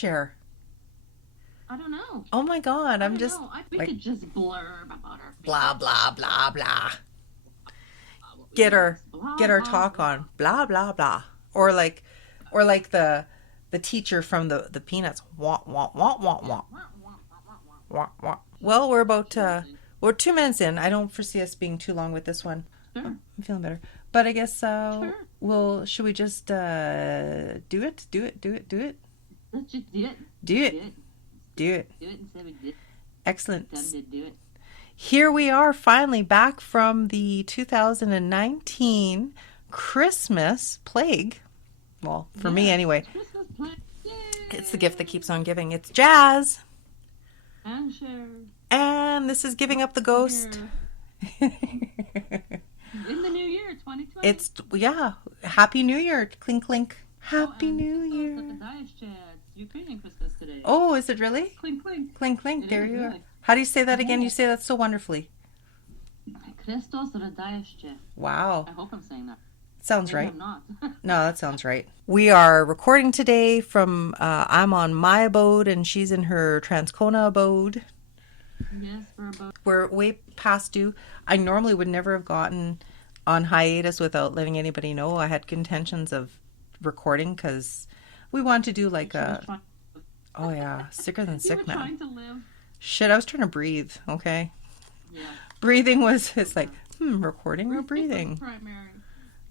Cher? I don't know. Oh my God, I'm just We like could just blurb about our blah favorite blah blah blah. Get yes, her blah get her blah talk blah. on blah blah blah. Or like the teacher from the Peanuts. Wah wah wah wah Yeah. wah wah wah. Well, Absolutely. we're 2 minutes in. I don't foresee us being too long with this one. Sure. I'm feeling better. But I guess Sure. should we just do it? Do it, do it, do it? Let's just do it. Do Do it. it. Do it. Do it and say we did. Excellent. Done to do it. Here we are finally back from the 2019 Christmas plague. Well, for me Yes. anyway. Christmas play. Yay. It's the gift that keeps on giving. It's Jazz. And Sher. And this is Giving Up the Ghost. In the new year, 2020. It's, yeah. Happy New Year. Clink, clink. Happy and New Year. It's Ukrainian Christmas today. Oh, is it really? Clink, clink. Clink, clink. It There is, you are. really. How do you say that again? Yeah. You say that so wonderfully. Christos Radayashche. Wow. I hope I'm saying that. Sounds Maybe right. I'm not. No, that sounds right. We are recording today from, I'm on my abode and she's in her Transcona abode. Yes, for about. We're way past due. I normally would never have gotten on hiatus without letting anybody know. I had intentions of recording because we want to do like oh yeah, sicker than You sick were now. trying to live. Shit, I was trying to breathe, okay? Yeah. Breathing it's like, recording or breathing? Primary.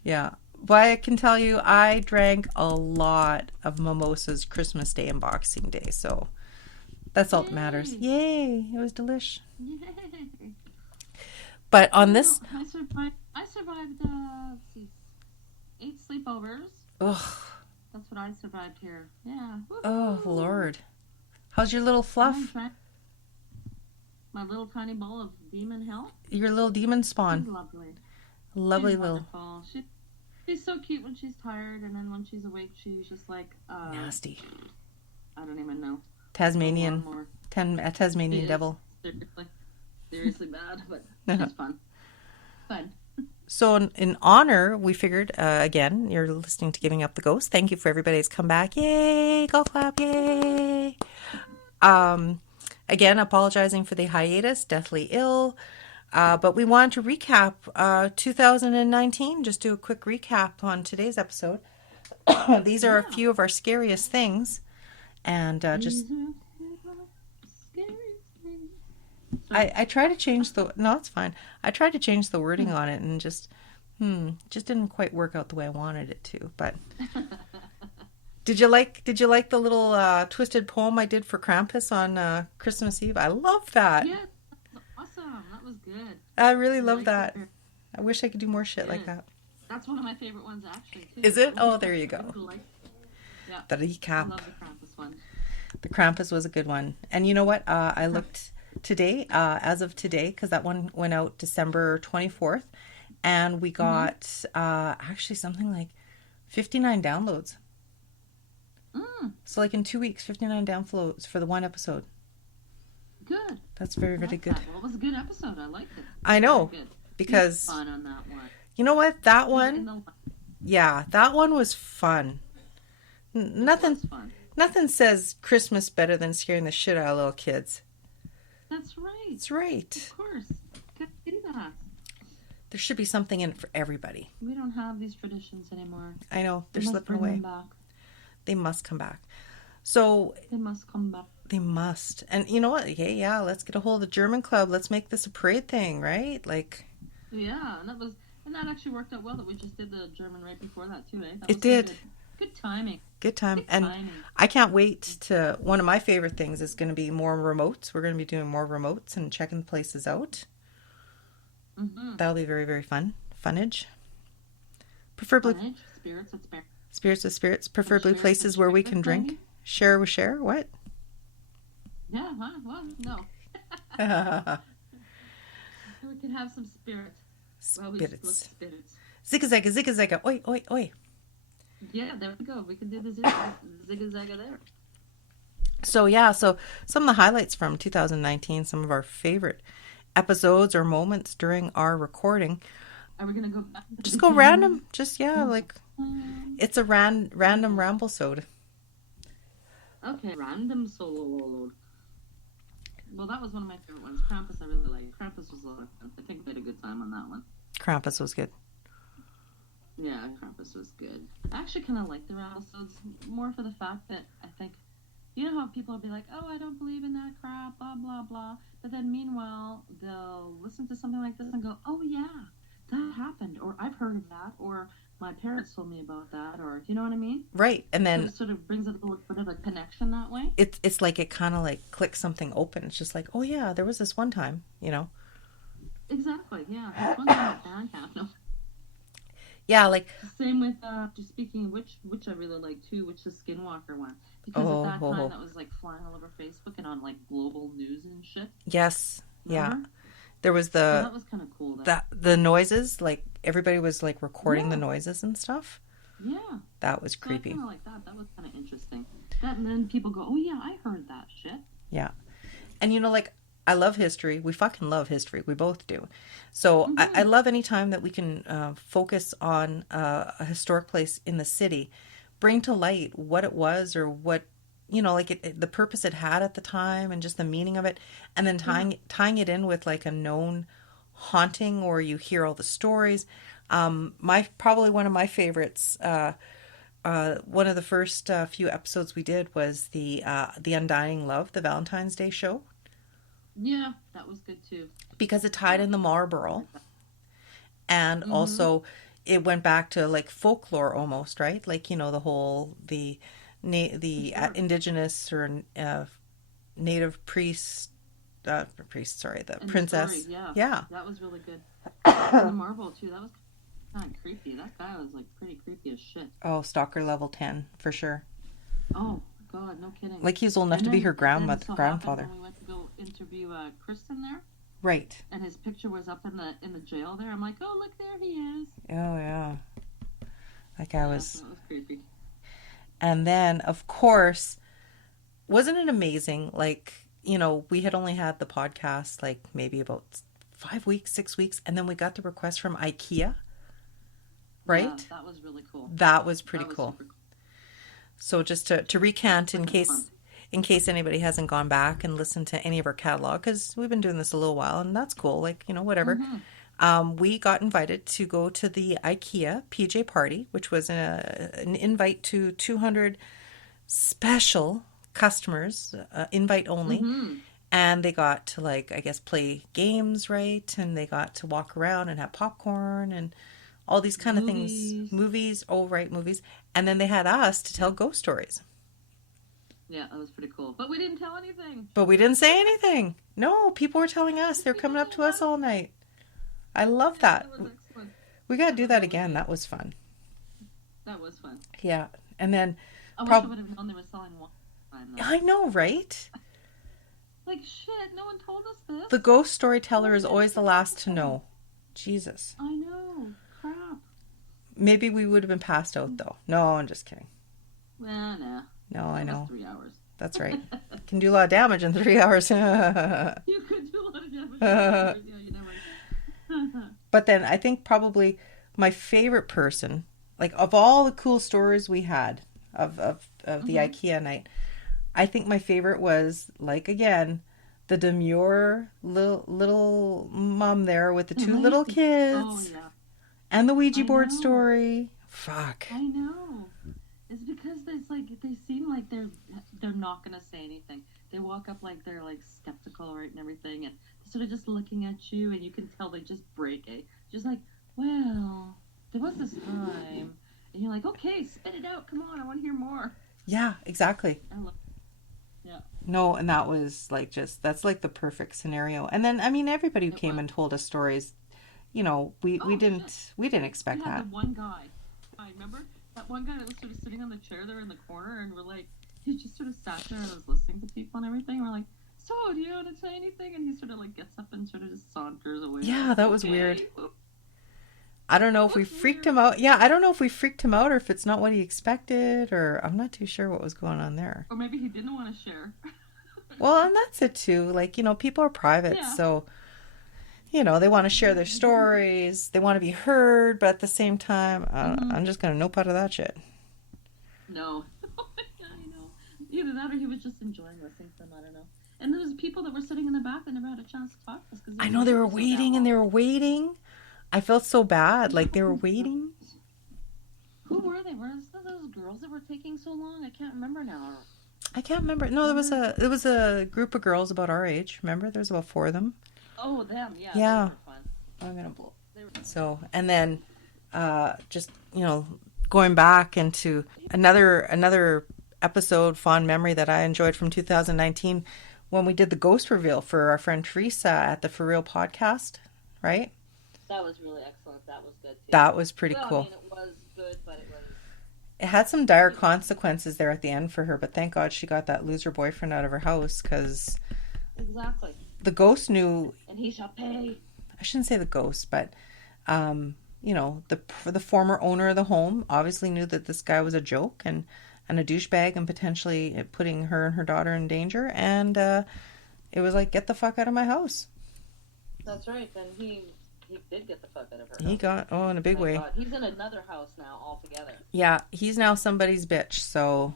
Yeah. But I can tell you, I drank a lot of mimosas Christmas Day and Boxing Day, so that's all that matters. Yay! It was delish. Yay. But on this, I survived, let's see, 8 sleepovers. ugh, That's what I survived here. Yeah. oh Woo-hoo. Lord, how's your little fluff? My little tiny ball of demon hell. Your little demon She's spawn, lovely. lovely She's little wonderful. She's so cute when she's tired, and then when she's awake, she's just like, nasty I don't even know. Tasmanian, More. a Tasmanian She is devil. seriously bad, but she's fun. Fun. So in honor, we figured, again, you're listening to Giving Up the Ghost. Thank you for everybody's come back. Yay! Golf clap! Yay! Again, apologizing for the hiatus, deathly ill. But we wanted to recap 2019, just do a quick recap on today's episode. These are a few of our scariest things. And just... I try to change no, it's fine. I tried to change the wording on it and just didn't quite work out the way I wanted it to. But did you like the little twisted poem I did for Krampus on Christmas Eve? I love that. Yeah, awesome. That was good. I really love liked that. it. I wish I could do more shit like that. That's one of my favorite ones, actually, too. Is it? Oh, there you go. Yeah. The I recap. love the Krampus one. The Krampus was a good one. And you know what? I looked today, as of today, because that one went out December 24th, and we got actually something like 59 downloads. So like in 2 weeks, 59 downloads for the one episode. Good. That's very, very good. Well, it was a good episode. I liked it. I know, Very good. because Fun on that one. you know what? That In one, the- yeah, that one was fun. Nothing, It was fun. nothing says Christmas better than scaring the shit out of little kids. That's right. That's right. Of course. Gotta do that. There should be something in it for everybody. We don't have these traditions anymore. I know, they're We must slipping bring away. them back. They must come back. So They must come back. they must. And you know what? Okay, yeah, let's get a hold of the German club. Let's make this a parade thing, right? Like, Yeah, and that actually worked out well that we just did the German right before that too, eh? That It was did. Good timing. good time. Good And timing. I can't wait to, one of my favorite things is going to be more remotes. We're going to be doing more remotes and checking places out. Mm-hmm. That'll be very, very fun. Funnage. Preferably Spirits at spare. spirits with spirits. Preferably Spirits places with where we spirits, can drink. maybe? Share with share. What? Yeah, huh? Well, no. We can have some spirits. Well, we just look Spirits. spirits. Zigga-zagga, zigga-zagga. Oi, oi, oi. Yeah, there we go. We can do the zigga-zagga there. So yeah, so some of the highlights from 2019, some of our favorite episodes or moments during our recording. Are we gonna go back? Just go random. Just, yeah, like it's a random ramble-sode. Okay, random solo load. Well, that was one of my favorite ones. Krampus, I really like. Krampus was a lot of fun. I think we had a good time on that one. Krampus was good. Yeah, Krampus was good. I actually kind of like the episodes more for the fact that I think, you know how people will be like, oh, I don't believe in that crap, blah, blah, blah. But then meanwhile, they'll listen to something like this and go, oh, yeah, that happened. Or I've heard of that. Or my parents told me about that. Or, you know what I mean? Right. And So then it sort of brings a little bit of a connection that way. it's like it kind of like clicks something open. It's just like, oh yeah, there was this one time, you know. Exactly, yeah. That's one thing that Bandcamp. No. Yeah, like Same with, just speaking of which I really like too, which the Skinwalker one. Because at that time, that was like flying all over Facebook and on like global news and shit. Yes. Remember? Yeah. There was So that was kind of cool. the noises, like everybody was like recording the noises and stuff. Yeah. That was So creepy. I kind of like that. That was kind of interesting. That, and then people go, oh yeah, I heard that shit. Yeah. And you know, like I love history. We fucking love history. We both do. So I love any time that we can focus on a historic place in the city, bring to light what it was or what, you know, like the purpose it had at the time and just the meaning of it. And then tying it in with like a known haunting or you hear all the stories. Probably one of my favorites, one of the first few episodes we did was the Undying Love, the Valentine's Day show. Yeah, that was good too. Because it tied in the Marlborough, and also it went back to like folklore almost, right? Like, you know, the whole indigenous or native sorry, the And princess. story, Yeah. that was really good. And the Marvel too. That was kind of creepy. That guy was like pretty creepy as shit. Oh, stalker level 10 for sure. Oh God, no kidding. Like he's old enough to be her grandfather. When we went to go interview Kristen there, right? And his picture was up in the jail there. I'm like, oh look, there he is. Oh yeah, that guy was. That was creepy. And then, of course, wasn't it amazing? Like, you know, we had only had the podcast like maybe about 5 weeks, 6 weeks, and then we got the request from IKEA. Right? Yeah, that was really cool. That was pretty cool. Super cool. So just to recant in case anybody hasn't gone back and listened to any of our catalog, because we've been doing this a little while and that's cool. Like, you know, whatever. We got invited to go to the IKEA PJ party, which was an invite to 200 special customers, invite only. And they got to, like, I guess, play games, right? And they got to walk around and have popcorn and all these kind of things. Movies. Oh, right, movies. And then they had us to tell ghost stories. Yeah, that was pretty cool. But we didn't tell anything. But we didn't say anything. No, people were telling us. They're coming up to us all night. I love that. That was excellent. We got to do that again. That was fun. That was fun. Yeah. And then... I wish I would have known they were selling wine. I know, right? Like, shit, no one told us this. The ghost storyteller is always the last to know. Jesus. I know. Crap. Maybe we would have been passed out, though. No, I'm just kidding. Nah. No, I know. 3 hours. That's right. Can do a lot of damage in 3 hours. You could do a lot of damage in 3 hours. Yeah, you never. But then I think probably my favorite person, like of all the cool stories we had of the IKEA night, I think my favorite was, like, again, the demure little mom there with the two little kids. Oh, yeah. And the Ouija board story. Fuck. I know. It's because they seem like they're not gonna say anything. They walk up like they're like skeptical, right, and everything, and they're sort of just looking at you, and you can tell they just break it. Just like, well, there was this time, and you're like, okay, spit it out. Come on, I want to hear more. Yeah, exactly. I love. Yeah. No, and that was like that's like the perfect scenario. And then I mean everybody who came and told us stories, you know, we didn't expect that. The one guy, I remember that one guy that was sort of sitting on the chair there in the corner, and we're like, he just sort of sat there and was listening to people and everything. And we're like, so do you want to say anything? And he sort of like gets up and sort of just saunters away. Yeah, that was weird. I don't know if we freaked him out. Yeah, I don't know if we freaked him out or if it's not what he expected, or I'm not too sure what was going on there. Or maybe he didn't want to share. Well, and that's it too. Like, you know, people are private, so, you know, they want to share their stories. They want to be heard, but at the same time, I'm just going to nope out of that shit. No. I know. either that or he was just enjoying listening to them. I don't know. And there was people that were sitting in the back that never had a chance to talk to us. I know they were waiting and they were waiting. I felt so bad. Like they were waiting. Who were they? Were those girls that were taking so long? I can't remember now. I can't remember. No, there was a group of girls about our age. Remember, there was about 4 of them. Oh, them. Yeah. Yeah. They were fun. I'm gonna blow. So, and then, just going back into another episode, fond memory that I enjoyed from 2019, when we did the ghost reveal for our friend Teresa at the For Real podcast, right? That was really excellent. That was good too. That was pretty cool. I mean, it was good, but it was. It had some dire consequences there at the end for her, but thank God she got that loser boyfriend out of her house, because exactly, the ghost knew, and he shall pay. I shouldn't say the ghost, but the former owner of the home obviously knew that this guy was a joke and a douchebag and potentially putting her and her daughter in danger, and it was like, get the fuck out of my house. That's right, and he did get the fuck out of her house. He got, in a big way. God. He's in another house now altogether. Yeah, he's now somebody's bitch, so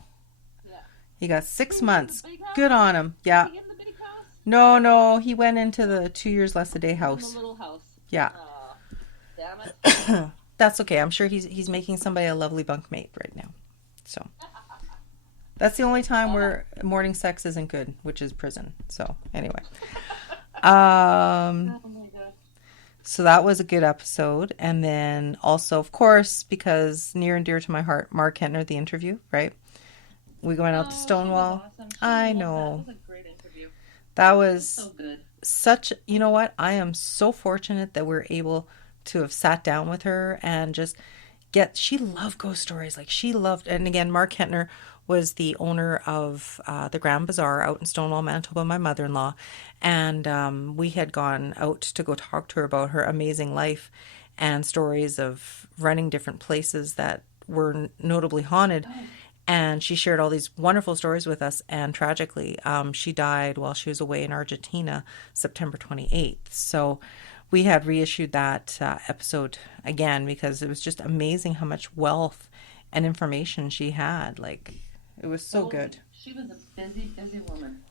yeah. He got 6 months. Good on him. Yeah. Is he in the big house? No, he went into the 2 years less a day house. In the little house. Yeah. Damn it. That's okay. I'm sure he's making somebody a lovely bunkmate right now. So that's the only time where morning sex isn't good, which is prison. So anyway. Oh my God. So that was a good episode. And then also, of course, because near and dear to my heart, Mark Kentner, the interview, right? We went out to Stonewall. Awesome. I know. That was a great interview. That was so good. You know what? I am so fortunate that we're able to have sat down with her and just she loved ghost stories. Like she loved, and again, Mark Kentner was the owner of the Grand Bazaar out in Stonewall, Manitoba, my mother-in-law. And we had gone out to go talk to her about her amazing life and stories of running different places that were notably haunted. And she shared all these wonderful stories with us. And tragically, she died while she was away in Argentina, September 28th. So we had reissued that episode again because it was just amazing how much wealth and information she had. Like, it was so good. She was a busy, busy woman.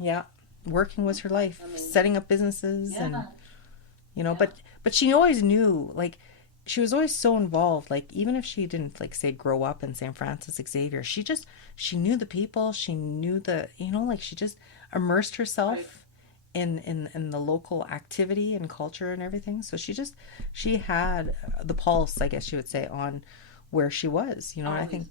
Yeah. Working was her life. I mean, setting up businesses and, Yeah. But she always knew, like, she was always so involved. Like, even if she didn't, like, say, grow up in St. Francis Xavier, she knew the people. She knew she just immersed herself in the local activity and culture and everything. So she had the pulse, I guess you would say, on where she was, and I think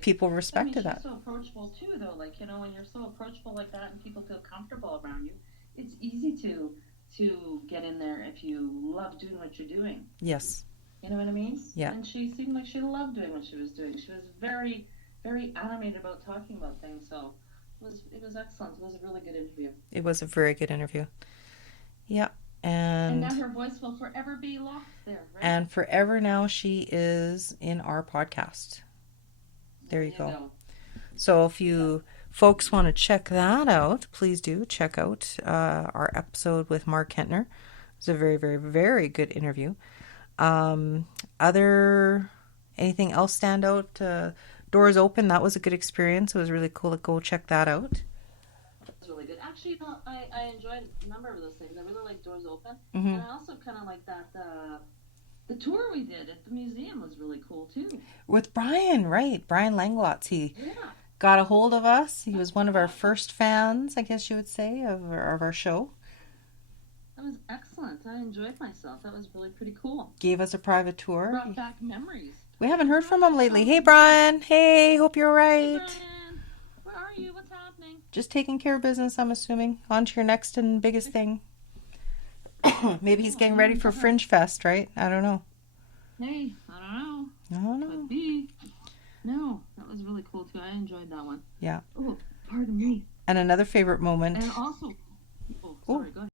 people respected that. She's so approachable too, though. Like, when you're so approachable like that and people feel comfortable around you, it's easy to get in there if you love doing what you're doing. Yes. You know what I mean? Yeah. And she seemed like she loved doing what she was doing. She was very, very animated about talking about things. So it was excellent. It was a really good interview. It was a very good interview. Yeah. And now her voice will forever be locked there, right? And forever now she is in our podcast. There you go. So if you folks want to check that out, please do check out our episode with Mark Kentner. It was a very, very, very good interview. Anything else stand out? Doors Open, that was a good experience. It was really cool to go check that out. That's really good. Actually, I enjoyed a number of those things. I really like Doors Open. Mm-hmm. And I also kind of like that the tour we did at the museum was really cool too. With Brian, right? Brian Langlotz. He got a hold of us. He was one of our first fans, I guess you would say, of our show. That was excellent. I enjoyed myself. That was really pretty cool. Gave us a private tour. Brought back memories. We haven't heard from him lately. Hey, Brian. Hey, hope you're all right. Hey, Brian. Where are you? What's happening? Just taking care of business, I'm assuming. On to your next and biggest thing. Maybe he's getting ready for Fringe Fest, right? I don't know. Hey, I don't know. Could be. No, that was really cool too. I enjoyed that one. Yeah. Oh, pardon me. And another favorite moment. And also, sorry, go ahead.